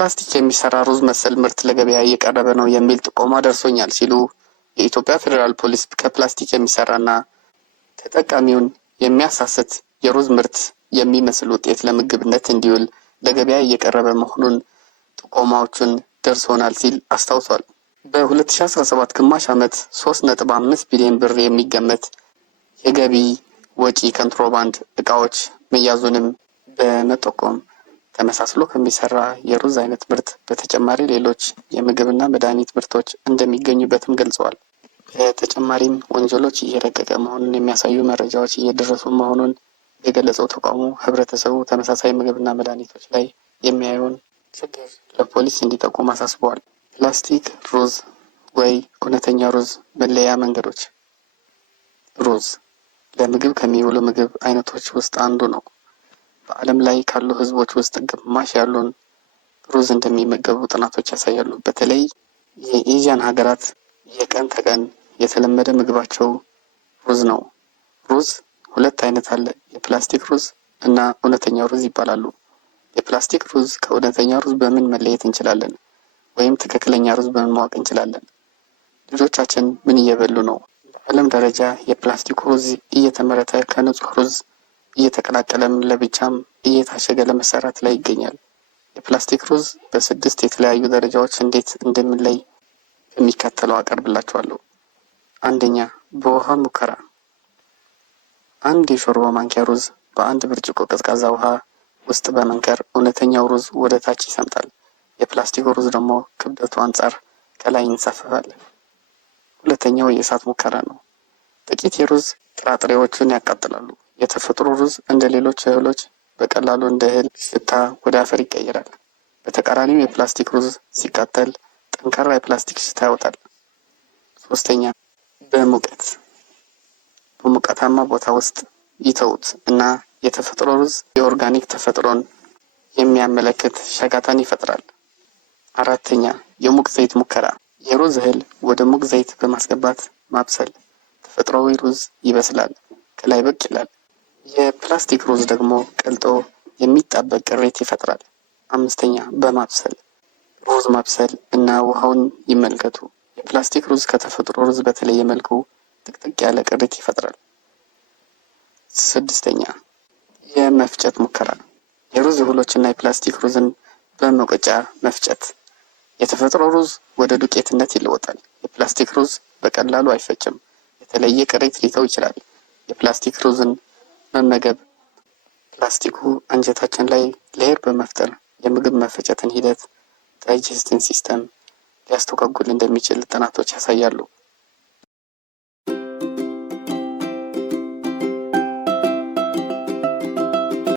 ከፕላስቲክ የሚሰራ ሩዝ መሰል ምርት ለገበያ እየቀረበ ነው የሚል ጥቆማ ደርሶኛል ሲሉ የኢትዮጵያ ፌዴራል ፖሊስ ከፕላስቲክ የሚሰራና ተጠቃሚውን የሚያሳስት የሩዝ ምርት የሚመስል ውጤት ለምግብነት እንዲውል ለገበያ እየቀረበ መሆኑን ጥቆማዎቹን ደርሶናል ሲል አስታውሷል። በ2017 ግማሽ ዓመት 3.5 ቢሊዮን ብር የሚገመት የገቢ ወጪ ኮንትሮባንድ ዕቃዎች መያዙንም በመጠቆም ተመሳስሎ ከሚሰራ የሩዝ አይነት ምርት በተጨማሪ ሌሎች የምግብና መድኃኒት ምርቶች እንደሚገኙበትም ገልጸዋል። በተጨማሪም ወንጀሎች እየረቀቀ መሆኑን የሚያሳዩ መረጃዎች እየደረሱ መሆኑን የገለጸው ተቋሙ ህብረተሰቡ ተመሳሳይ ምግብና መድኃኒቶች ላይ የሚያየውን ችግር ለፖሊስ እንዲጠቁም አሳስበዋል። ፕላስቲክ ሩዝ ወይ እውነተኛ ሩዝ መለያ መንገዶች። ሩዝ ለምግብ ከሚውሉ ምግብ አይነቶች ውስጥ አንዱ ነው። በዓለም ላይ ካሉ ህዝቦች ውስጥ ግማሽ ያሉን ሩዝ እንደሚመገቡ ጥናቶች ያሳያሉ። በተለይ የኤዥያን ሀገራት የቀን ተቀን የተለመደ ምግባቸው ሩዝ ነው። ሩዝ ሁለት አይነት አለ። የፕላስቲክ ሩዝ እና እውነተኛ ሩዝ ይባላሉ። የፕላስቲክ ሩዝ ከእውነተኛ ሩዝ በምን መለየት እንችላለን? ወይም ትክክለኛ ሩዝ በምን ማወቅ እንችላለን? ልጆቻችን ምን እየበሉ ነው? በዓለም ደረጃ የፕላስቲክ ሩዝ እየተመረተ ከንጹህ ሩዝ እየተቀላቀለም ለብቻም እየታሸገ ለመሰራት ላይ ይገኛል። የፕላስቲክ ሩዝ በ6 የተለያዩ ደረጃዎች እንዴት እንደሚለይ የሚከተለው አቀርብላችኋለሁ። አንደኛ፣ በውሃ ሙከራ። አንድ የሾርባ ማንኪያ ሩዝ በአንድ ብርጭቆ ቀዝቃዛ ውሃ ውስጥ በመንከር እውነተኛው ሩዝ ወደ ታች ይሰምጣል። የፕላስቲክ ሩዝ ደግሞ ክብደቱ አንጻር ከላይ ይንሳፈፋል። ሁለተኛው የእሳት ሙከራ ነው። ጥቂት የሩዝ ጥራጥሬዎችን ያቃጥላሉ። የተፈጥሮ ሩዝ እንደ ሌሎች እህሎች በቀላሉ እንደ እህል ሽታ ወደ አፈር ይቀየራል። በተቃራኒው የፕላስቲክ ሩዝ ሲቃጠል ጠንካራ የፕላስቲክ ሽታ ያወጣል። ሶስተኛ፣ በሙቀታማ ቦታ ውስጥ ይተውት እና የተፈጥሮ ሩዝ የኦርጋኒክ ተፈጥሮን የሚያመለክት ሸጋታን ይፈጥራል። አራተኛ፣ የሙቅ ዘይት ሙከራ። የሩዝ እህል ወደ ሙቅ ዘይት በማስገባት ማብሰል ተፈጥሯዊ ሩዝ ይበስላል፣ ከላይ ብቅ ይላል። የፕላስቲክ ሩዝ ደግሞ ቀልጦ የሚጣበቅ ቅሬት ይፈጥራል። አምስተኛ፣ በማብሰል ሩዝ ማብሰል እና ውሃውን ይመልከቱ። የፕላስቲክ ሩዝ ከተፈጥሮ ሩዝ በተለየ መልኩ ጥቅጥቅ ያለ ቅሪት ይፈጥራል። ስድስተኛ፣ የመፍጨት ሙከራ። የሩዝ እህሎችና የፕላስቲክ ሩዝን በመውቀጫ መፍጨት። የተፈጥሮ ሩዝ ወደ ዱቄትነት ይለወጣል። የፕላስቲክ ሩዝ በቀላሉ አይፈጭም፣ የተለየ ቅሪት ሊተው ይችላል። የፕላስቲክ ሩዝን መመገብ ፕላስቲኩ አንጀታችን ላይ ሌየር በመፍጠር የምግብ መፈጨትን ሂደት ዳይጀስቲቭ ሲስተም ሊያስተጓጉል እንደሚችል ጥናቶች ያሳያሉ።